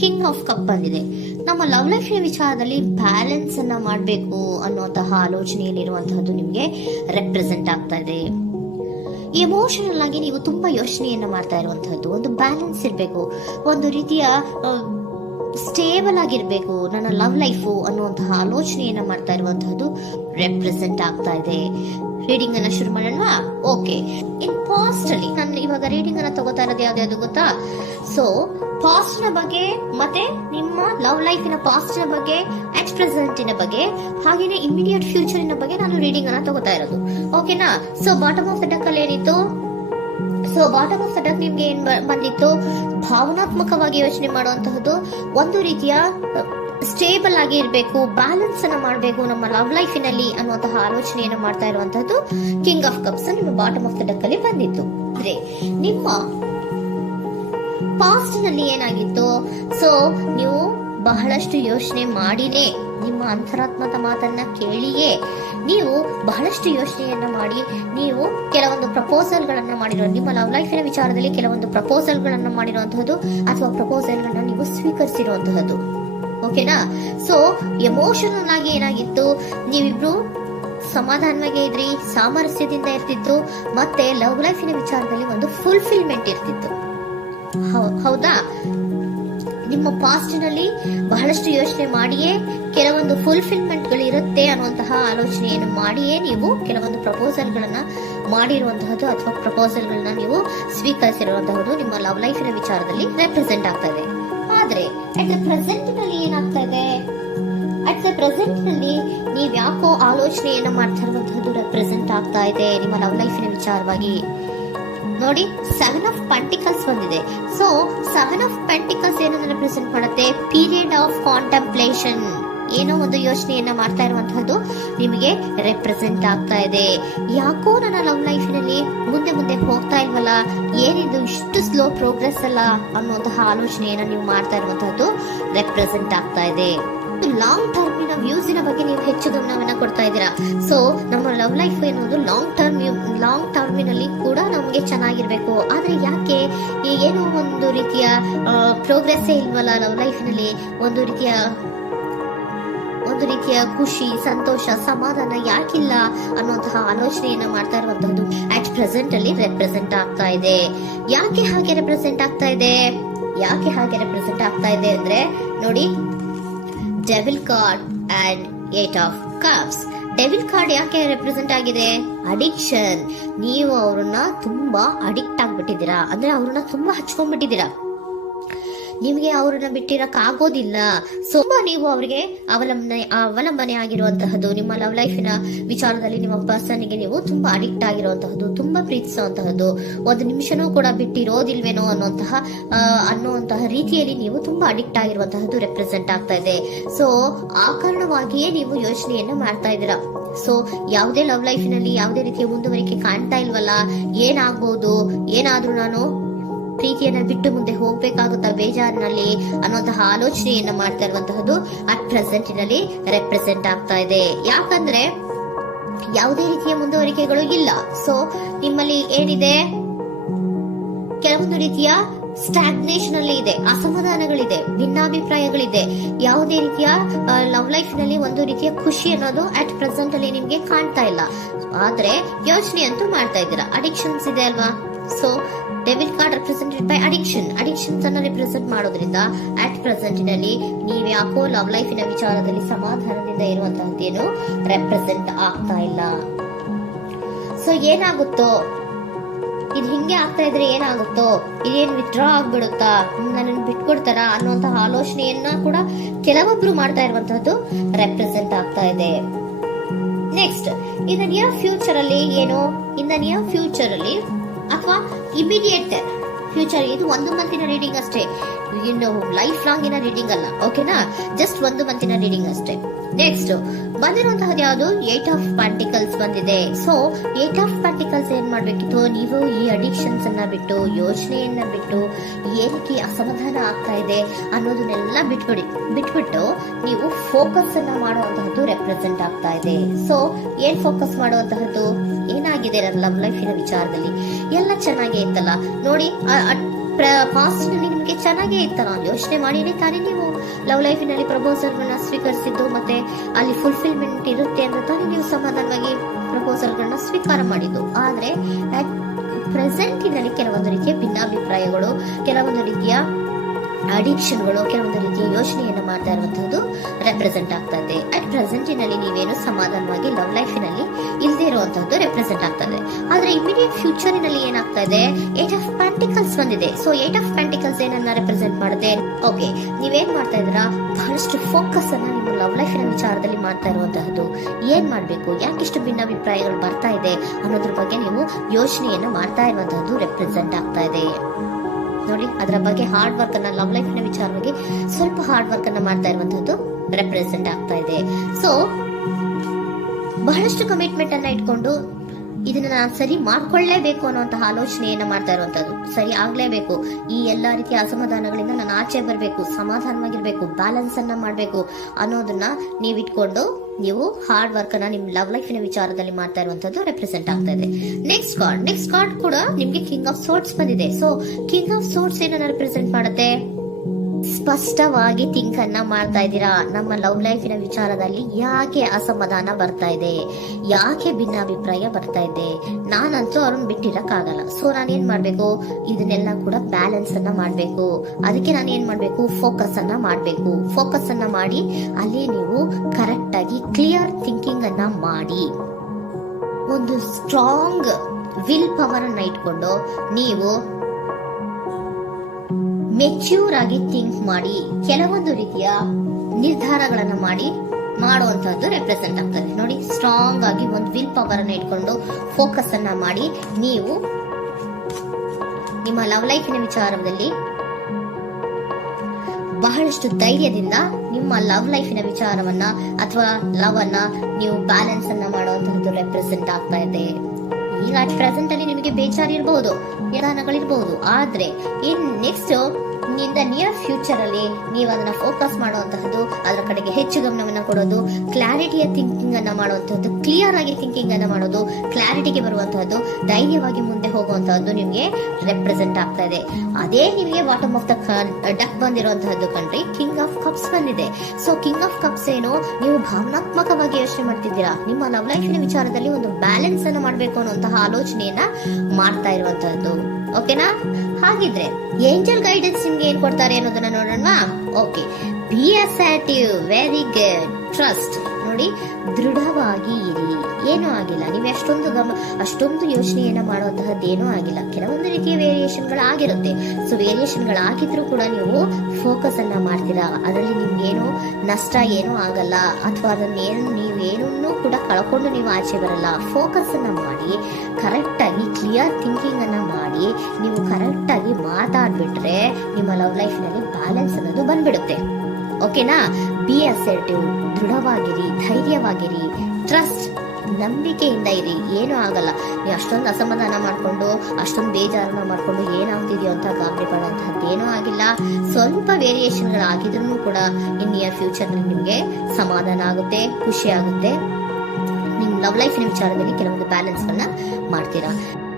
King of cup ಬಂದಿದೆ. ನಮ್ಮ love ಲೈಫಿನ ವಿಚಾರದಲ್ಲಿ ಬ್ಯಾಲೆನ್ಸ್ ಅನ್ನ ಮಾಡಬೇಕು ಅನ್ನುವಂತಹ ಆಲೋಚನೆಯಲ್ಲಿರುವಂತಹದ್ದು ನಿಮ್ಗೆ ರೆಪ್ರೆಸೆಂಟ್ ಆಗ್ತಾ ಇದೆ. ಎಮೋಷನಲ್ ಆಗಿ ನೀವು ತುಂಬಾ ಯೋಚನೆಯನ್ನ ಮಾಡ್ತಾ ಇರುವಂತಹದ್ದು, ಒಂದು ಬ್ಯಾಲೆನ್ಸ್ ಇರಬೇಕು, ಒಂದು ರೀತಿಯ ಸ್ಟೇಬಲ್ ಆಗಿರ್ಬೇಕು ನನ್ನ ಲವ್ ಲೈಫು ಅನ್ನುವಂತಹ ಆಲೋಚನೆಯನ್ನ ಮಾಡ್ತಾ ಇರುವಂತಹದ್ದು ರೆಪ್ರೆಸೆಂಟ್ ಆಗ್ತಾ ಇದೆ. ರೀಡಿಂಗ್ ಅನ್ನ ಶುರು ಮಾಡೋಣ. ಓಕೆ, ಇನ್ ಪಾಸ್ಟ್ ಅಲ್ಲಿ ನಾನು ಇವಾಗ ರೀಡಿಂಗ್ ಅನ್ನ ತಗೋತಾ ಇರೋದು ಯಾವ್ದು ಗೊತ್ತಾ? ಸೊ ಪಾಸ್ಟ್ ನ ಬಗ್ಗೆ ಮತ್ತೆ ನಿಮ್ಮ ಲವ್ ಲೈಫಿನ ಪಾಸ್ಟ್ ನ ಬಗ್ಗೆ, ಅಟ್ ಪ್ರೆಸೆಂಟಿನ ಬಗ್ಗೆ, ಹಾಗೇನೆ ಇಮಿಡಿಯೇಟ್ ಫ್ಯೂಚರಿನ ಬಗ್ಗೆ ನಾನು ರೀಡಿಂಗ್ ಅನ್ನ ತಗೋತಾ ಇರೋದು. ಓಕೆನಾ? So bottom of the duck ಅಲ್ಲಿ ಏನಿತ್ತು? So bottom of the duck ನಿಮ್ಗೆ ಏನ್ ಬಂದಿತ್ತು? ಭಾವನಾತ್ಮಕವಾಗಿ ಯೋಚನೆ ಮಾಡುವಂತಹದ್ದು, ಒಂದು ರೀತಿಯ ಸ್ಟೇಬಲ್ ಆಗಿ ಇರಬೇಕು, ಬ್ಯಾಲೆನ್ಸ್ ಅನ್ನ ಮಾಡಬೇಕು ನಮ್ಮ ಲವ್ ಲೈಫಿನಲ್ಲಿ ಅನ್ನುವಂತಹ ಆಲೋಚನೆಯನ್ನು ಮಾಡ್ತಾ ಇರುವಂತಹದ್ದು ಕಿಂಗ್ ಆಫ್ ಕಪ್ಸ್ ನಿಮ್ಮ ಬಾಟಮ್ ಆಫ್ ದ ಡಕ್ ಅಲ್ಲಿ ಬಂದಿತ್ತು. ಅಂದ್ರೆ ನಿಮ್ಮ ಪಾಸ್ಟ್ ನಲ್ಲಿ ಏನಾಗಿತ್ತು? ಸೊ ನೀವು ಬಹಳಷ್ಟು ಯೋಚನೆ ಮಾಡಿನೇ, ನಿಮ್ಮ ಅಂತರಾತ್ಮದ ಮಾತನ್ನ ಕೇಳಿಯೇ ನೀವು ಬಹಳಷ್ಟು ಯೋಚನೆಯನ್ನ ಮಾಡಿ ನೀವು ಕೆಲವೊಂದು ಪ್ರಪೋಸಲ್ ಗಳನ್ನ ಮಾಡಿರೋ, ನಿಮ್ಮ ಲವ್ ಲೈಫಿನ ವಿಚಾರದಲ್ಲಿ ಕೆಲವೊಂದು ಪ್ರಪೋಸಲ್ ಗಳನ್ನ ಮಾಡಿರುವಂತಹದ್ದು ಅಥವಾ ಪ್ರಪೋಸಲ್ ಗಳನ್ನ ನೀವು ಸ್ವೀಕರಿಸಿರುವಂತಹದ್ದು. ಓಕೆನಾ? ಸೊ ಎಮೋಷನಲ್ ಆಗಿ ಏನಾಗಿತ್ತು? ನೀವಿಬ್ರು ಸಮಾಧಾನವಾಗಿ ಇದ್ರಿ, ಸಾಮರಸ್ಯದಿಂದ ಇರ್ತಿತ್ತು, ಮತ್ತೆ ಲವ್ ಲೈಫಿನ ವಿಚಾರದಲ್ಲಿ ಒಂದು ಫುಲ್ಫಿಲ್ಮೆಂಟ್ ಇರ್ತಿತ್ತು. ಹೌದಾ? ನಿಮ್ಮ ಪಾಸ್ಟ್ ನಲ್ಲಿ ಬಹಳಷ್ಟು ಯೋಚನೆ ಮಾಡಿಯೇ ಕೆಲವೊಂದು ಫುಲ್ಫಿಲ್ಮೆಂಟ್ ಗಳು ಇರುತ್ತೆ ಅನ್ನುವಂತಹ ಆಲೋಚನೆಯನ್ನು ಮಾಡಿಯೇ ನೀವು ಕೆಲವೊಂದು ಪ್ರಪೋಸಲ್ ಗಳನ್ನ ಮಾಡಿರುವಂತಹದ್ದು ಅಥವಾ ಪ್ರಪೋಸಲ್ ಗಳನ್ನ ನೀವು ಸ್ವೀಕರಿಸಿರುವಂತಹದ್ದು ನಿಮ್ಮ ಲವ್ ಲೈಫಿನ ವಿಚಾರದಲ್ಲಿ ರೆಪ್ರೆಸೆಂಟ್ ಆಗ್ತಾ ಇದೆ. ಆದ್ರೆ ಅಟ್ ದ ಪ್ರೆಸೆಂಟ್ ನಲ್ಲಿ ಏನಾಗ್ತಾ ಇದೆ? ಅಟ್ ದ ಪ್ರೆಸೆಂಟ್ ನಲ್ಲಿ ನೀವ್ ಯಾಕೋ ಆಲೋಚನೆಯನ್ನ ಮಾಡ್ತಾ ಇರುವಂತಹದ್ದು ರೆಪ್ರೆಸೆಂಟ್ ಆಗ್ತಾ ಇದೆ ನಿಮ್ಮ ಲವ್ ಲೈಫಿನ ವಿಚಾರವಾಗಿ. ನೋಡಿ, 7 ಆಫ್ ಪೆಂಟಿಕಲ್ಸ್ ಬಂದಿದೆ. ಸೊ 7 ಆಫ್ ಪೆಂಟಿಕಲ್ಸ್ ಏನನ್ನ ರೆಪ್ರೆಸೆಂಟ್ ಮಾಡುತ್ತೆ? ಪೀರಿಯಡ್ ಆಫ್ ಕಾಂಟೆಂಪ್ಲೇಷನ್, ಏನೋ ಒಂದು ಯೋಚನೆಯನ್ನ ಮಾಡ್ತಾ ಇರುವಂತಹದ್ದು ನಿಮಗೆ ರೆಪ್ರೆಸೆಂಟ್ ಆಗ್ತಾ ಇದೆ. ಯಾಕೋ ನನ್ನ ಲವ್ ಲೈಫಿನಲ್ಲಿ ಮುಂದೆ ಮುಂದೆ ಹೋಗ್ತಾ ಇಲ್ವಲ್ಲ, ಏನಿದು ಇಷ್ಟು ಸ್ಲೋ ಪ್ರೋಗ್ರೆಸ್ ಅಲ್ಲ ಅನ್ನುವಂತಹ ಆಲೋಚನೆಯನ್ನ ನೀವು ಮಾಡ್ತಾ ಇರುವಂತಹದ್ದು ರೆಪ್ರೆಸೆಂಟ್ ಆಗ್ತಾ ಇದೆ. ಲಾಂಗ್ ಟರ್ಮಿನ ವ್ಯೂಸಿನ ಬಗ್ಗೆ ನೀವು ಹೆಚ್ಚು ಗಮನವನ್ನ ಕೊಡ್ತಾ ಇದ್ದೀರಾ. ಸೊ ನಮ್ಮ ಲವ್ ಲೈಫ್ ಎನ್ನುವುದು ಲಾಂಗ್ ಟರ್ಮಿನಲ್ಲಿ ಕೂಡ ನಮಗೆ ಚೆನ್ನಾಗಿರ್ಬೇಕು. ಆದ್ರೆ ಯಾಕೆ ಏನೋ ಒಂದು ರೀತಿಯ ಪ್ರೋಗ್ರೆಸ್ ಇಲ್ವಲ್ಲ ಲವ್ ಲೈಫಿನಲ್ಲಿ, ಒಂದು ರೀತಿಯ ಖುಷಿ, ಸಂತೋಷ, ಸಮಾಧಾನ ಯಾಕಿಲ್ಲ ಅನ್ನುವಂತಹ ಆಲೋಚನೆಯನ್ನ ಮಾಡ್ತಾ ಇರುವಂತಹದ್ದು ಅಟ್ ಪ್ರೆಸೆಂಟ್ ಅಲ್ಲಿ ರೆಪ್ರೆಸೆಂಟ್ ಆಗ್ತಾ ಇದೆ. ಯಾಕೆ ಹಾಗೆ ರೆಪ್ರೆಸೆಂಟ್ ಆಗ್ತಾ ಇದೆ? ಅಂದ್ರೆ ನೋಡಿ, devil card and 8 of cups. Devil card ಯಾಕೆ ರೆಪ್ರೆಸೆಂಟ್ ಆಗಿದೆ? ಅಡಿಕ್ಷನ್. ನೀವು ಅವ್ರನ್ನ ತುಂಬಾ ಅಡಿಕ್ಟ್ ಆಗ್ಬಿಟ್ಟಿದ್ದೀರಾ, ಅಂದ್ರೆ ಅವ್ರನ್ನ ತುಂಬಾ ಹಚ್ಕೊಂಡ್ಬಿಟ್ಟಿದ್ದೀರಾ, ನಿಮ್ಗೆ ಅವ್ರನ್ನ ಬಿಟ್ಟಿರಕ್ ಆಗೋದಿಲ್ಲ. ತುಂಬಾ ನೀವು ಅವ್ರಿಗೆ ಅವಲಂಬನೆ ಆಗಿರುವಂತಹದ್ದು, ನಿಮ್ಮ ಲವ್ ಲೈಫಿನ ವಿಚಾರದಲ್ಲಿ ನಿಮ್ಮ ಪರ್ಸನ್ಗೆ ನೀವು ತುಂಬಾ ಅಡಿಕ್ಟ್ ಆಗಿರುವಂತಹದ್ದು, ತುಂಬಾ ಪ್ರೀತಿಸುವಂತಹದ್ದು, ಒಂದು ನಿಮಿಷನೂ ಕೂಡ ಬಿಟ್ಟಿರೋದಿಲ್ವೇನೋ ಅನ್ನುವಂತಹ ರೀತಿಯಲ್ಲಿ ನೀವು ತುಂಬಾ ಅಡಿಕ್ಟ್ ಆಗಿರುವಂತಹದ್ದು ರೆಪ್ರೆಸೆಂಟ್ ಆಗ್ತಾ ಇದೆ. ಸೊ ಆ ಕಾರಣವಾಗಿಯೇ ನೀವು ಯೋಚನೆಯನ್ನ ಮಾಡ್ತಾ ಇದ್ದೀರಾ. ಸೊ ಯಾವುದೇ ಲವ್ ಲೈಫಿನಲ್ಲಿ ಯಾವುದೇ ರೀತಿಯ ಮುಂದುವರಿಕೆ ಕಾಣ್ತಾ ಇಲ್ವಲ್ಲ, ಏನಾಗ್ಬಹುದು, ಏನಾದ್ರೂ ನಾನು ಪ್ರೀತಿಯನ್ನ ಬಿಟ್ಟು ಮುಂದೆ ಹೋಗ್ಬೇಕಾಗುತ್ತಾ ಬೇಜಾರಿನಲ್ಲಿ ಅನ್ನುವಂತಹ ಆಲೋಚನೆಯನ್ನ ಮಾಡ್ತಾ ಇರುವಂತಹದ್ದು ಅಟ್ ಪ್ರೆಸೆಂಟಿನಲ್ಲಿ ರೆಪ್ರೆಸೆಂಟ್ ಆಗ್ತಾ ಇದೆ. ಯಾಕಂದ್ರೆ ಯಾವುದೇ ರೀತಿಯ ಮುಂದುವರಿಕೆಗಳು ಇಲ್ಲ. ಸೊ ನಿಮ್ಮಲ್ಲಿ ಏನಿದೆ? ಕೆಲವೊಂದು ರೀತಿಯ ಸ್ಟಾಗ್ನೇಷನ್ ಅಲ್ಲಿ ಇದೆ, ಅಸಮಾಧಾನಗಳಿದೆ, ಭಿನ್ನಾಭಿಪ್ರಾಯಗಳಿದೆ. ಯಾವುದೇ ರೀತಿಯ ಲವ್ ಲೈಫ್ ನಲ್ಲಿ ಒಂದು ರೀತಿಯ ಖುಷಿ ಅನ್ನೋದು ಅಟ್ ಪ್ರೆಸೆಂಟ್ ಅಲ್ಲಿ ನಿಮ್ಗೆ ಕಾಣ್ತಾ ಇಲ್ಲ. ಆದ್ರೆ ಯೋಚನೆ ಅಂತೂ ಮಾಡ್ತಾ ಇದ್ದೀರಾ. ಅಡಿಕ್ಷನ್ಸ್ ಇದೆ ಅಲ್ವಾ? So devil card represented by addictions ಅನ್ನ ರೆಪ್ರೆಸೆಂಟ್ ಮಾಡೋದ್ರಿಂದ ಅಟ್ ಪ್ರೆಸೆಂಟಿನಲ್ಲಿ ನೀವ್ ಯಾಕೋ ಲವ್ ಲೈಫಿನ ವಿಚಾರದಲ್ಲಿ ಸಮಾಧಾನದಿಂದ ಇರುವಂತಹದ್ದೇನು ರೆಪ್ರೆಸೆಂಟ್ ಆಗ್ತಾ ಇಲ್ಲ. ಸೊ ಏನಾಗುತ್ತೋ, ಇದು ಹಿಂಗೆ ಆಗ್ತಾ ಇದ್ರೆ ಏನಾಗುತ್ತೋ, ಇದೇನು ವಿತ್ಡ್ರಾ ಆಗ್ಬಿಡುತ್ತಾ, ನನ್ನನ್ನು ಬಿಟ್ಕೊಡ್ತಾರ ಅನ್ನುವಂತಹ ಆಲೋಚನೆಯನ್ನ ಕೂಡ ಕೆಲವೊಬ್ರು ಮಾಡ್ತಾ ಇರುವಂತಹದ್ದು ರೆಪ್ರೆಸೆಂಟ್ ಆಗ್ತಾ ಇದೆ. Next, in the near future ಅಲ್ಲಿ ಅಥವಾ ಇಮಿಡಿಯೇಟ್ ಫ್ಯೂಚರ್, ಇದು 1 ಮಂತಿನ ರೀಡಿಂಗ್ ಅಷ್ಟೇ, ಇನ್ನು ಲೈಫ್ ಲಾಂಗ್ ಇನ ರೀಡಿಂಗ್ ಅಲ್ಲ. ಓಕೆನಾ? ಜಸ್ಟ್ 1 ಮಂತಿನ ರೀಡಿಂಗ್ ಅಷ್ಟೇ. ನೆಕ್ಸ್ಟ್ ಬಂದಿರುವಂತಹದ್ದು ಯಾವುದು? 8 ಆಫ್ ಪೆಂಟಿಕಲ್ಸ್ ಬಂದಿದೆ. ಸೊ 8 ಆಫ್ ಪೆಂಟಿಕಲ್ಸ್ ಏನ್ ಮಾಡ್ಬೇಕಿತ್ತು? ನೀವು ಈ ಅಡಿಕ್ಷನ್ಸ್ ಅನ್ನ ಬಿಟ್ಟು, ಯೋಚನೆಯನ್ನ ಬಿಟ್ಟು, ಏನಕ್ಕೆ ಅಸಮಾಧಾನ ಆಗ್ತಾ ಇದೆ ಅನ್ನೋದನ್ನೆಲ್ಲ ಬಿಟ್ಬಿಟ್ಟು ನೀವು ಫೋಕಸ್ ಅನ್ನ ಮಾಡುವಂತಹದ್ದು ರೆಪ್ರೆಸೆಂಟ್ ಆಗ್ತಾ ಇದೆ. ಸೊ ಏನ್ ಫೋಕಸ್ ಮಾಡುವಂತಹದ್ದು? ಏನಾಗಿದೆ ನನ್ನ ಲವ್ ಲೈಫಿನ ವಿಚಾರದಲ್ಲಿ? ಎಲ್ಲ ಚೆನ್ನಾಗೇ ಇತ್ತಲ್ಲ ನೋಡಿ, ಪಾಸ್ಟ್ ನಿಮ್ಗೆ ಚೆನ್ನಾಗೇ ಇತ್ತಲ್ಲ, ಯೋಚನೆ ಮಾಡಿನೇ ತಾನೇ ನೀವು ಲವ್ ಲೈಫಿನಲ್ಲಿ ಪ್ರಪೋಸಲ್ ಗಳನ್ನ ಸ್ವೀಕರಿಸಿದ್ದು, ಮತ್ತೆ ಅಲ್ಲಿ ಫುಲ್ಫಿಲ್ಮೆಂಟ್ ಇರುತ್ತೆ ಅಂತ ತಾನೇ ನೀವು ಸಮಾಧಾನವಾಗಿ ಪ್ರಪೋಸಲ್ ಗಳನ್ನ ಸ್ವೀಕಾರ ಮಾಡಿದ್ದು. ಆದ್ರೆ ಪ್ರೆಸೆಂಟಿನಲ್ಲಿ ಕೆಲವೊಂದು ರೀತಿಯ ಭಿನ್ನಾಭಿಪ್ರಾಯಗಳು, ಕೆಲವೊಂದು ರೀತಿಯ ಅಡಿಕ್ಷನ್ಗಳು, ಕೆಲವೊಂದು ರೀತಿಯ ಯೋಚನೆಯನ್ನು ಮಾಡ್ತಾ ಇರುವಂತಹದ್ದು ರೆಪ್ರೆಸೆಂಟ್ ಆಗ್ತಾ ಇದೆ. ಅಟ್ ಪ್ರೆಸೆಂಟಿನಲ್ಲಿ ನೀವೇನು ಸಮಾಧಾನವಾಗಿ ಲವ್ ಲೈಫಿನಲ್ಲಿ ಇಲ್ಲದೆ ಇರುವಂತಹದ್ದು ರೆಪ್ರೆಸೆಂಟ್ ಆಗ್ತದೆ. ಆದ್ರೆ ಇಮಿಡಿಯೇಟ್ ಫ್ಯೂಚರಿನಲ್ಲಿ ಏನಾಗ್ತಾ ಇದೆ, 8 ಆಫ್ ಪೆಂಟಿಕಲ್ಸ್ ಬಂದಿದೆ. ಸೊ 8 ಆಫ್ ಪೆಂಟಿಕಲ್ಸ್ ಏನನ್ನ ರೆಪ್ರೆಸೆಂಟ್ ಮಾಡುತ್ತೆ? ಓಕೆ, ನೀವೇನ್ ಮಾಡ್ತಾ ಇದ್ದೀರಾ, ಬಹಳಷ್ಟು ಫೋಕಸ್ ಅನ್ನ ನಿಮ್ಮ ಲವ್ ಲೈಫಿನ ವಿಚಾರದಲ್ಲಿ ಮಾಡ್ತಾ ಇರುವಂತಹದ್ದು. ಏನ್ ಮಾಡ್ಬೇಕು, ಯಾಕಿಷ್ಟು ಭಿನ್ನಾಭಿಪ್ರಾಯಗಳು ಬರ್ತಾ ಇದೆ ಅನ್ನೋದ್ರ ಬಗ್ಗೆ ನೀವು ಯೋಚನೆಯನ್ನ ಮಾಡ್ತಾ ಇರುವಂತಹದ್ದು ರೆಪ್ರೆಸೆಂಟ್ ಆಗ್ತಾ ಇದೆ ನೋಡಿ. ಅದರ ಬಗ್ಗೆ ಹಾರ್ಡ್ ವರ್ಕ್ ಅನ್ನ, ಲವ್ ಲೈಫಿನ ವಿಚಾರವಾಗಿ ಸ್ವಲ್ಪ ಹಾರ್ಡ್ ವರ್ಕ್ ಅನ್ನ ಮಾಡ್ತಾ ಇರುವಂತಹದ್ದು ರೆಪ್ರೆಸೆಂಟ್ ಆಗ್ತಾ ಇದೆ. ಸೊ ಬಹಳಷ್ಟು ಕಮಿಟ್ಮೆಂಟ್ ಅನ್ನ ಇಟ್ಕೊಂಡು ಇದನ್ನ ನಾನು ಸರಿ ಮಾಡ್ಕೊಳ್ಳೇಬೇಕು ಅನ್ನುವಂತಹ ಆಲೋಚನೆಯನ್ನ ಮಾಡ್ತಾ ಇರುವಂತದ್ದು. ಸರಿ ಆಗ್ಲೇಬೇಕು, ಈ ಎಲ್ಲಾ ರೀತಿಯ ಅಸಮಾಧಾನಗಳಿಂದ ನಾನು ಆಚೆ ಬರಬೇಕು, ಸಮಾಧಾನವಾಗಿರ್ಬೇಕು, ಬ್ಯಾಲೆನ್ಸ್ ಅನ್ನ ಮಾಡ್ಬೇಕು ಅನ್ನೋದನ್ನ ನೀವು ಇಟ್ಕೊಂಡು ನೀವು ಹಾರ್ಡ್ ವರ್ಕ್ ಅನ್ನ ನಿಮ್ ಲವ್ ಲೈಫಿನ ವಿಚಾರದಲ್ಲಿ ಮಾಡ್ತಾ ಇರುವಂತದ್ದು ರೆಪ್ರೆಸೆಂಟ್ ಆಗ್ತಾ ಇದೆ. ನೆಕ್ಸ್ಟ್ ಕಾರ್ಡ್ ಕೂಡ ನಿಮ್ಗೆ ಕಿಂಗ್ ಆಫ್ ಸೋರ್ಟ್ಸ್ ಬಂದಿದೆ. ಸೊ ಕಿಂಗ್ ಆಫ್ ಸೋರ್ಟ್ಸ್ ಏನನ್ನ ರೆಪ್ರೆಸೆಂಟ್ ಮಾಡುತ್ತೆ? ಸ್ಪಷ್ಟವಾಗಿ ಥಿಂಕ್ ಅನ್ನ ಮಾಡ್ತಾ ಇದ್ದೀರಾ. ನಮ್ಮ ಲವ್ ಲೈಫಿನ ವಿಚಾರದಲ್ಲಿ ಯಾಕೆ ಅಸಮಾಧಾನ ಬರ್ತಾ ಇದೆ, ಯಾಕೆ ಭಿನ್ನಾಭಿಪ್ರಾಯ ಬರ್ತಾ ಇದೆ, ನಾನಂತೂ ಅವ್ರನ್ನ ಬಿಟ್ಟಿರಕ್ಕಾಗಲ್ಲ. ಸೊ ನಾನೇನ್ ಮಾಡ್ಬೇಕು, ಇದನ್ನೆಲ್ಲ ಕೂಡ ಬ್ಯಾಲೆನ್ಸ್ ಅನ್ನ ಮಾಡ್ಬೇಕು. ಅದಕ್ಕೆ ನಾನು ಏನ್ ಮಾಡ್ಬೇಕು, ಫೋಕಸ್ ಅನ್ನ ಮಾಡ್ಬೇಕು. ಫೋಕಸ್ ಅನ್ನ ಮಾಡಿ ಅಲ್ಲಿ ನೀವು ಕರೆಕ್ಟ್ ಆಗಿ ಕ್ಲಿಯರ್ ಥಿಂಕಿಂಗ್ ಅನ್ನ ಮಾಡಿ, ಒಂದು ಸ್ಟ್ರಾಂಗ್ ವಿಲ್ ಪವರ್ ಅನ್ನ ಇಟ್ಕೊಂಡು ನೀವು ಮೆಚ್ಯೂರ್ ಆಗಿ ಥಿಂಕ್ ಮಾಡಿ ಕೆಲವೊಂದು ರೀತಿಯ ನಿರ್ಧಾರಗಳನ್ನ ಮಾಡುವಂತಹದ್ದು ರೆಪ್ರೆಸೆಂಟ್ ಆಗ್ತದೆ ನೋಡಿ. ಸ್ಟ್ರಾಂಗ್ ಆಗಿ ಒಂದು ವಿಲ್ ಪವರ್ ಅನ್ನ ಇಟ್ಕೊಂಡು ಫೋಕಸ್ ಅನ್ನ ಮಾಡಿ ನೀವು ನಿಮ್ಮ ಲವ್ ಲೈಫಿನ ವಿಚಾರದಲ್ಲಿ ಬಹಳಷ್ಟು ಧೈರ್ಯದಿಂದ ನಿಮ್ಮ ಲವ್ ಲೈಫಿನ ವಿಚಾರವನ್ನ ಅಥವಾ ಲವ್ ಅನ್ನ ನೀವು ಬ್ಯಾಲೆನ್ಸ್ ಅನ್ನ ಮಾಡುವಂತಹದ್ದು ರೆಪ್ರೆಸೆಂಟ್ ಆಗ್ತಾ ಇದೆ. ಈಗ ಪ್ರೆಸೆಂಟ್ ಅಲ್ಲಿ ನಿಮಗೆ ಬೇಜಾರಿರಬಹುದು, ನಿಧಾನಗಳಿರಬಹುದು, ಆದ್ರೆ ಇನ್ ನೆಕ್ಸ್ಟ್ ನಿಯರ್ ಫ್ಯೂಚರ್ ಅಲ್ಲಿ ನೀವು ಅದನ್ನ ಫೋಕಸ್ ಮಾಡುವಂತಹದ್ದು, ಅದರ ಕಡೆಗೆ ಹೆಚ್ಚು ಗಮನವನ್ನ ಕೊಡೋದು, ಕ್ಲಾರಿಟಿಯ ಥಿಂಕಿಂಗ್ ಅನ್ನ ಮಾಡುವಂತಹದ್ದು, ಕ್ಲಿಯರ್ ಆಗಿ ಥಿಂಕಿಂಗ್ ಅನ್ನ ಮಾಡೋದು, ಕ್ಲಾರಿಟಿಗೆ ಬರುವಂತಹದ್ದು, ಧೈರ್ಯವಾಗಿ ಮುಂದೆ ಹೋಗುವಂತಹದ್ದು ನಿಮ್ಗೆ ರೆಪ್ರೆಸೆಂಟ್ ಆಗ್ತಾ ಇದೆ. ಅದೇ ನಿಮಗೆ ಬಾಟಮ್ ಆಫ್ ದ ಡಕ್ ಬಂದಿರುವಂತಹದ್ದು ಕಣ್ರಿ, ಕಿಂಗ್ ಆಫ್ ಕಪ್ಸ್ ಬಂದಿದೆ. ಸೊ ಕಿಂಗ್ ಆಫ್ ಕಪ್ಸ್ ಏನು, ನೀವು ಭಾವನಾತ್ಮಕವಾಗಿ ಯೋಚನೆ ಮಾಡ್ತಿದ್ದೀರಾ, ನಿಮ್ಮ ಲವ್ ಲೈಫಿನ ವಿಚಾರದಲ್ಲಿ ಒಂದು ಬ್ಯಾಲೆನ್ಸ್ ಅನ್ನ ಮಾಡಬೇಕು ಅನ್ನುವಂತಹ ಆಲೋಚನೆಯನ್ನ ಮಾಡ್ತಾ ಇರುವಂತಹದ್ದು. ಓಕೆನಾ? ಹಾಗಿದ್ರೆ ಏಂಜಲ್ ಗೈಡೆನ್ಸ್ ನಿಮ್ಗೆ ಏನ್ ಕೊಡ್ತಾರೆ ಅನ್ನೋದನ್ನ ನೋಡೋಣ. Okay, B assertive, very good, trust. ನೋಡಿ, ದೃಢವಾಗಿ ಇರಿ, ಏನೂ ಆಗಿಲ್ಲ. ನೀವು ಅಷ್ಟೊಂದು ಯೋಚನೆಯನ್ನ ಮಾಡುವಂತಹದ್ದು ಏನೂ ಆಗಿಲ್ಲ. ಕೆಲವೊಂದು ರೀತಿಯ ವೇರಿಯೇಷನ್ಗಳಾಗಿರುತ್ತೆ. ಸೊ ವೇರಿಯೇಷನ್ಗಳಾಗಿದ್ರು ಕೂಡ ನೀವು ಫೋಕಸ್ ಅನ್ನ ಮಾಡ್ತೀರಾ, ಅದರಲ್ಲಿ ನಿಮ್ಗೇನು ನಷ್ಟ ಏನೂ ಆಗಲ್ಲ, ಅಥವಾ ನೀವೇನೂ ಕೂಡ ಕಳ್ಕೊಂಡು ನೀವು ಆಚೆ ಬರಲ್ಲ. ಫೋಕಸ್ ಅನ್ನ ಮಾಡಿ ಕರೆಕ್ಟ್ ಆಗಿ ಕ್ಲಿಯರ್ ಥಿಂಕಿಂಗ್ ಅನ್ನ ಮಾಡಿ ನೀವು ಕರೆಕ್ಟ್ ಆಗಿ ಮಾತಾಡ್ಬಿಟ್ರೆ ನಿಮ್ಮ ಲವ್ ಲೈಫ್ ನಲ್ಲಿ ಬ್ಯಾಲೆನ್ಸ್ ಅನ್ನೋದು ಬಂದ್ಬಿಡುತ್ತೆ. ಓಕೆನಾ? ಬಿ ಅಸರ್ಟಿವ್, ದೃಢವಾಗಿರಿ, ಧೈರ್ಯವಾಗಿರಿ, ಟ್ರಸ್ಟ್, ನಂಬಿಕೆಯಿಂದ ಇರಿ, ಏನೂ ಆಗಲ್ಲ. ನೀವು ಅಷ್ಟೊಂದು ಅಸಮಾಧಾನ ಮಾಡ್ಕೊಂಡು ಅಷ್ಟೊಂದು ಬೇಜಾರನ್ನ ಮಾಡ್ಕೊಂಡು ಏನಾಗ್ತಿದೆಯೋ ಅಂತ ಗಾಬರಿ ಪಡುವಂತಹದ್ದು ಏನೂ ಆಗಿಲ್ಲ. ಸ್ವಲ್ಪ ವೇರಿಯೇಷನ್ಗಳಾಗಿದ್ರು ಕೂಡ ಇನ್ ನಿಯರ್ ಫ್ಯೂಚರ್ ನಿಮ್ಗೆ ಸಮಾಧಾನ ಆಗುತ್ತೆ, ಖುಷಿ ಆಗುತ್ತೆ. ನಿಮ್ ಲವ್ ಲೈಫಿನ ವಿಚಾರದಲ್ಲಿ ಕೆಲವೊಂದು ಬ್ಯಾಲೆನ್ಸ್ ಗಳನ್ನ ಮಾಡ್ತೀರಾ.